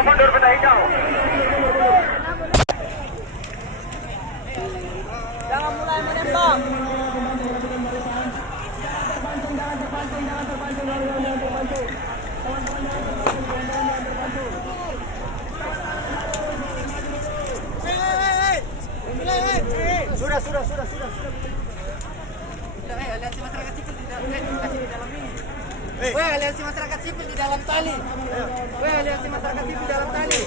mundur pita hijau. Jangan mulai menembak. Sudah. Aliansi masyarakat sipil di dalam ini. Aliansi masyarakat sipil di dalam tali. Aliansi masyarakat sipil di dalam tali.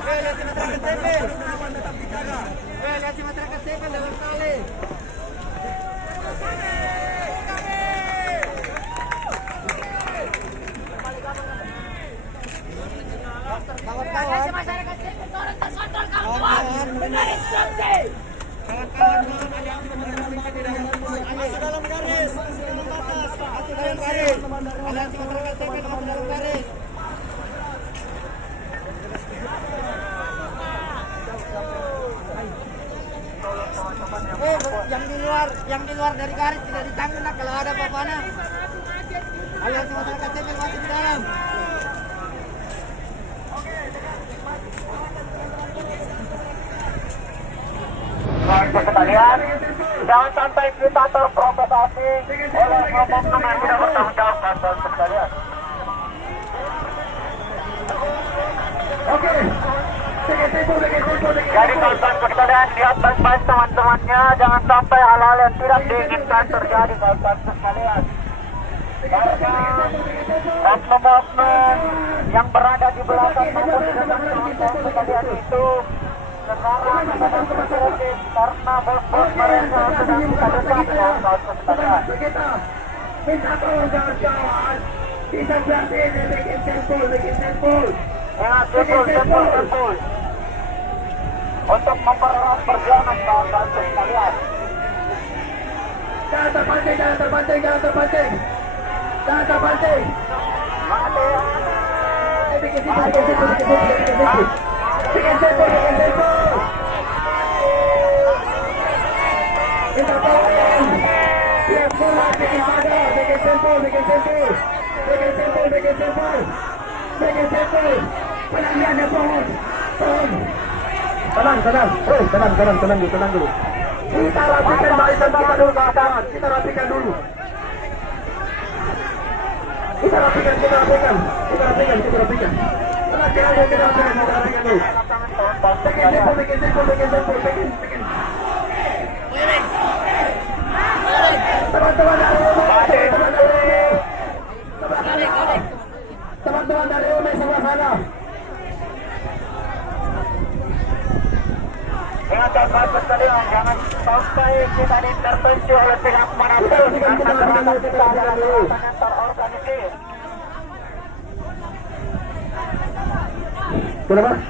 Aliansi masyarakat sipil. Aliansi masyarakat sipil dalam tali. Kawan-kawan, masyarakat sipil turun terkontrol kawan-kawan. Benar instruksi. Kawan-kawan, masuk dalam garis, masuk dalam batas, masuk dalam garis. Aliansi masyarakat sipil masuk dalam garis. Yang di luar dari garis tidak ditanggung nak kalau ada apa-apa. Aliansi masyarakat sipil masuk di dalam. Sekalian, jangan sampai kita terprovokasi oleh kelompok yang tidak bertanggung jawab, kawan sekalian. Jadi kawan sekalian, lihat baik-baik teman-temannya, jangan sampai hal-hal yang tidak diinginkan terjadi, kawan sekalian. Karena oknum-oknum yang berada di belakang maupun di depan kawan sekalian itu sekarang berproses karena bos-bos mereka sedang kita dekat dengan kawan sekalian. Minta tolong kawan-kawan, kita berarti ini bikin simpul. Ya, simpul. Untuk mempererat perjuangan kawan sekalian. Jangan terpancing. Bikin simpul. Bikin simpul. Kita tolong. Siap pula bikin pagar, bikin simpul. Penangannya pohon. Tenang dulu. Kita rapikan barisan kita dulu kawan. Kita rapikan dulu. Kita rapikan. Bikin simpul. Teman-teman dari UME sebelah sana. Ingatkan kawan sekalian, jangan sampai kita diintervensi oleh pihak manapun karena kita adalah yang terorganisir. Sudah Mas?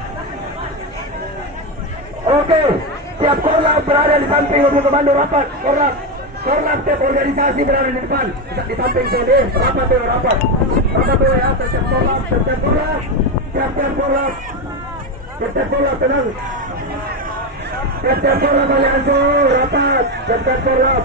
Oke, siap Korlap berada di samping untuk komando rapat. Korlap setiap organisasi berada di depan, di samping CD, rapat ya, setiap Korlap, siap Korlap, tenang. Setiap Korlap aliansi, rapat, setiap Korlap.